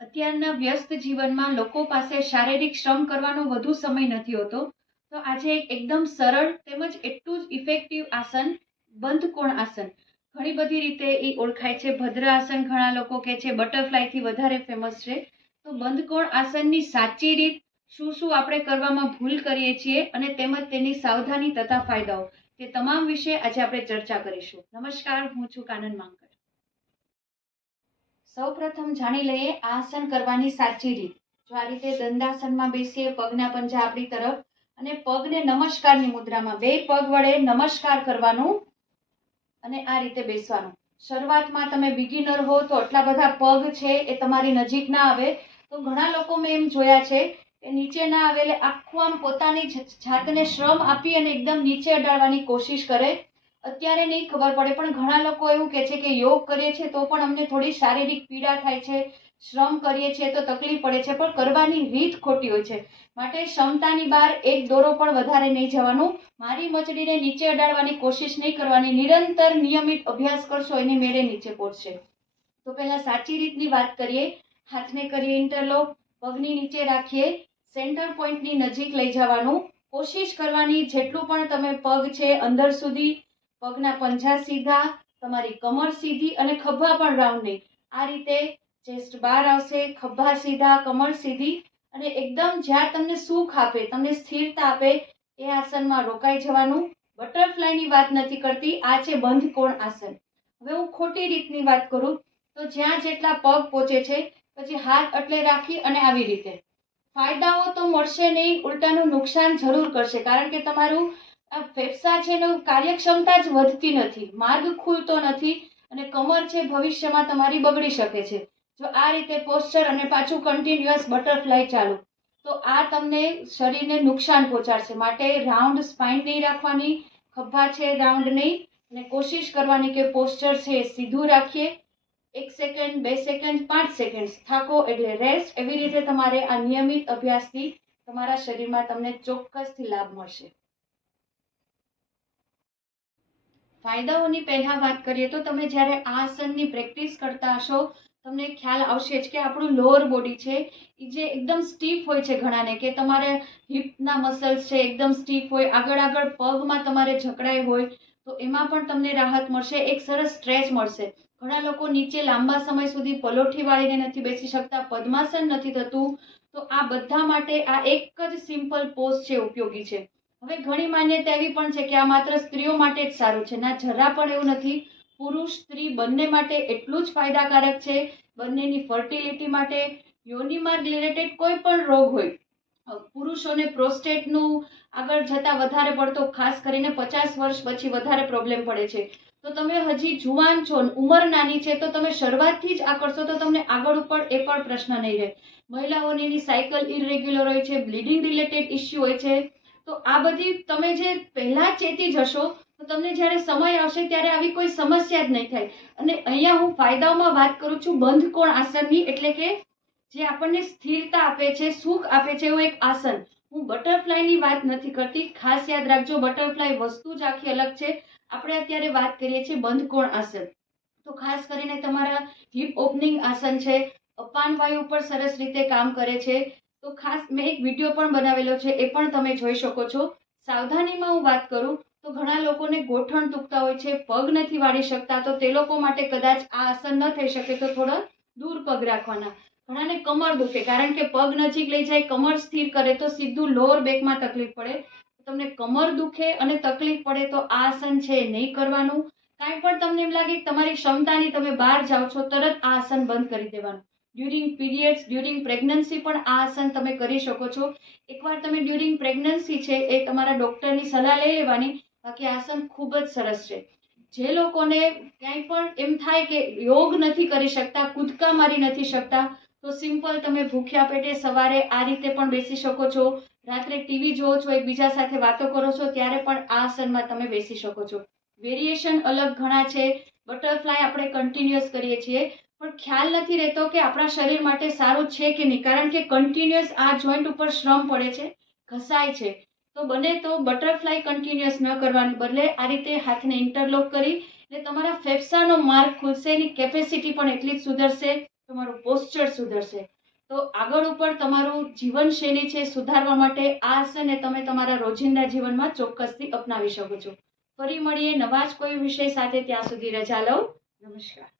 અત્યારના વ્યસ્ત જીવનમાં લોકો પાસે શારીરિક શ્રમ કરવાનો વધુ સમય નથી હોતો. તો આજે એક એકદમ સરળ તેમજ એટલું જ ઇફેક્ટિવ આસન, બંધ કોણ આસન? ઘણી બધી રીતે એ ઓળખાય છે. ભદ્ર આસન ઘણા લોકો કહે છે બટરફ્લાયથી વધારે ફેમસ છે. તો બંધ કોણ આસનની સાચી રીત, શું શું આપણે કરવામાં ભૂલ કરીએ છીએ અને તેમજ તેની સાવધાની તથા ફાયદાઓ, તે તમામ વિશે આજે આપણે ચર્ચા કરીશું. નમસ્કાર, હું છું કાનન માંકર સૌ પ્રથમ જાણી લઈએ આસન કરવાની સાચી રીત. જો આ રીતે દંડાસનમાં બેસીએ, પગના પંજા આપણી તરફ અને પગને નમસ્કારની મુદ્રામાં બે પગ વડે નમસ્કાર કરવાનું અને આ રીતે બેસવાનું. શરૂઆતમાં તમે બિગિનર હો તો આટલા બધા પગ છે એ તમારી નજીક ના આવે. તો ઘણા લોકો મેં એમ જોયા છે કે નીચે ના આવે એટલે આખું આમ પોતાની જાતને શ્રમ આપી અને એકદમ નીચે અડાડવાની કોશિશ કરે. અત્યારે નહીં ખબર પડે, પણ ઘણા લોકો એવું કહે છે કે યોગ કરીએ છીએ તો પણ અમને થોડી શારીરિક પીડા થાય છે, શ્રમ કરીએ છીએ તો તકલીફ પડે છે, પણ કરવાની રીત ખોટી હોય છે. માટે ક્ષમતાની બહાર એક દોરો પણ વધારે નહીં જવાનું. મારી મચડીને નીચે અડાડવાની કોશિશ નહીં કરવાની. નિરંતર નિયમિત અભ્યાસ કરશો એની મેળે નીચે પહોંચશે. તો પહેલાં સાચી રીતની વાત કરીએ. હાથને કરીએ ઇન્ટરલોક પગની નીચે રાખીએ. સેન્ટર પોઈન્ટની નજીક લઈ જવાનું. કોશિશ કરવાની જેટલું પણ તમે પગ છે અંદર સુધી પગના પંજા સીધા, તમારી કમર સીધી અને ખભા પણ રાઉન્ડ નહીં. આ રીતે ચેસ્ટ બહાર આવશે, ખભા સીધા, કમર સીધી અને એકદમ જ્યાં તમને સુખ આપે, તમને સ્થિરતા આપે, એ આસનમાં રોકાઈ જવાનું. બટરફ્લાયની વાત નથી કરતી, આ છે બંધ કોણ આસન. હવે હું ખોટી રીતની વાત કરું, તો જ્યાં જેટલા પગ પહોંચે છે, પછી હાથ એટલે રાખી અને આવી રીતે. ફાયદાઓ તો મળશે નહીં, ઉલટાનું નુકસાન જરૂર કરશે, કારણ કે તમારું આ ફેફસા છે એનું કાર્યક્ષમતા જ વધતી નથી, માર્ગ ખુલતો નથી અને કમર છે ભવિષ્યમાં તમારી બગડી શકે છે. જો આ રીતે પોસ્ચર અને પાછું કન્ટિન્યુઅસ બટરફ્લાય ચાલુ, તો આ તમને શરીરને નુકસાન પહોંચાડશે. માટે રાઉન્ડ સ્પાઇન નહીં રાખવાની, ખભા છે રાઉન્ડ નહીં, અને કોશિશ કરવાની કે પોસ્ચર છે સીધું રાખીએ. એક સેકન્ડ બે સેકન્ડ પાંચ સેકન્ડ થાકો એટલે રેસ્ટ એવી રીતે તમારે આ નિયમિત અભ્યાસથી તમારા શરીરમાં તમને ચોક્કસથી લાભ મળશે. ફાયદાઓની પહેલા વાત કરીએ તો તમે જ્યારે આ આસનની પ્રેક્ટિસ કરતા હશો, તમને ખ્યાલ આવશે જ કે આપણું લોઅર બોડી છે, એ જે એકદમ સ્ટીફ હોય છે ઘણાને, કે તમારે હિપના મસલ્સ છે એકદમ સ્ટીફ હોય આગળ આગળ પગમાં તમારે જકડાઈ હોય, તો એમાં પણ તમને રાહત મળશે, એક સરસ સ્ટ્રેચ મળશે. ઘણા લોકો નીચે લાંબા સમય સુધી પલોઠી વાળીને નથી બેસી શકતા, પદ્માસન નથી થતું, તો આ બધા માટે આ એક જ સિમ્પલ પોઝ છે ઉપયોગી છે. હવે ઘણી માન્યતા એવી પણ છે કે આ માત્ર સ્ત્રીઓ માટે જ સારું છે. ના, જરા પણ એવું નથી. પુરુષ, સ્ત્રી બંને માટે એટલું જ ફાયદાકારક છે. બંનેની ફર્ટિલિટી માટે યોનિમાર્ગ રિલેટેડ કોઈ પણ રોગ હોય પુરુષોને પ્રોસ્ટેટનું આગળ જતાં વધારે પડતો, ખાસ કરીને પચાસ વર્ષ પછી વધારે પ્રોબ્લેમ પડે છે. તો તમે હજી જુવાન છો, ઉંમર નાની છે, તો તમે શરૂઆતથી જ આ કરશો તો તમને આગળ ઉપર એ પણ પ્રશ્ન નહીં રહે. મહિલાઓની સાયકલ ઇરેગ્યુલર હોય છે બ્લીડિંગ રિલેટેડ ઇસ્યુ હોય છે. તો આ બધી તમે જે પહેલા ચેતી જશો તો તમને જ્યારે સમય આવશે ત્યારે આવી કોઈ સમસ્યા જ નહીં થાય. અને અહીંયા હું ફાયદાઓમાં વાત કરું છું બંધ કોણ આસનની, એટલે કે જે આપણને સ્થિરતા આપે છે, સુખ આપે છે, એવું એક આસન. હું બટરફ્લાયની વાત નથી કરતી. ખાસ યાદ રાખજો, બટરફ્લાય વસ્તુ જ આખી અલગ છે. આપણે અત્યારે વાત કરીએ છીએ બંધ કોણ આસન. તો ખાસ કરીને તમારા હિપ ઓપનિંગ આસન છે. અપાન વાયુ ઉપર સરસ રીતે કામ કરે છે. તો ખાસ મેં એક વીડિયો પણ બનાવેલો છે, એ પણ તમે જોઈ શકો છો. સાવધાનીમાં હું વાત કરું, તો ઘણા લોકોને ગોઠણ દુખતા હોય છે, પગ નથી વાળી શકતા, તો તે લોકો માટે કદાચ આ આસન ન થઈ શકે, તો થોડો દૂર પગ રાખવાના. ઘણાને કમર દુખે, કારણ કે પગ નજીક લઈ જાય, કમર સ્થિર કરે, તો સીધું લોઅર બેકમાં તકલીફ પડે. તમને કમર દુખે અને તકલીફ પડે, તો આ આસન છે નહીં કરવાનું. કાંઈ પણ તમને એમ લાગે તમારી ક્ષમતાની તમે બહાર જાઓ છો, તરત આ આસન બંધ કરી દેવાનું. ડ્યુરિંગ પીરિયડ્સ ડ્યુરિંગ પ્રેગ્નન્સી પણ આ આસન તમે કરી શકો છો. એકવાર તમે ડ્યુરિંગ પ્રેગ્નન્સી છે, એ તમારા ડૉક્ટરની સલાહ લઈ લેવાની. બાકી આસન ખૂબ જ સરસ છે. જે લોકોને ક્યાંય પણ એમ થાય કે યોગ નથી કરી શકતા, કૂદકા મારી નથી શકતા, તો સિમ્પલ તમે ભૂખ્યા પેટે સવારે આ રીતે પણ બેસી શકો છો. રાત્રે ટીવી જોવો છો, એકબીજા સાથે વાતો કરો છો, ત્યારે પણ આ આસનમાં તમે બેસી શકો છો. વેરિએશન અલગ ઘણા છે. બટરફ્લાય આપણે કન્ટિન્યુઅસ કરીએ છીએ. પણ ખ્યાલ નથી રહેતો કે આપણા શરીર માટે સારું છે કે નહીં. કારણ કે કન્ટિન્યુઅસ આ જોઈન્ટ ઉપર શ્રમ પડે છે, ઘસાય છે. તો બને તો બટરફ્લાય કન્ટિન્યુઅસ ન કરવાને, બદલે આ રીતે હાથને ઇન્ટરલોક કરી ને તમારા ફેફસાનો માર્ગ ખુલશે એની કેપેસિટી પણ એટલી જ સુધરશે, તમારું પોસ્ચર સુધરશે. તો આગળ ઉપર તમારું જીવનશૈલી છે સુધારવા માટે આ આસનને તમે તમારા રોજિંદા જીવનમાં ચોક્કસથી અપનાવી શકો છો. ફરી મળીએ નવા જ કોઈ વિષય સાથે ત્યાં સુધી રજા લઉં. નમસ્કાર.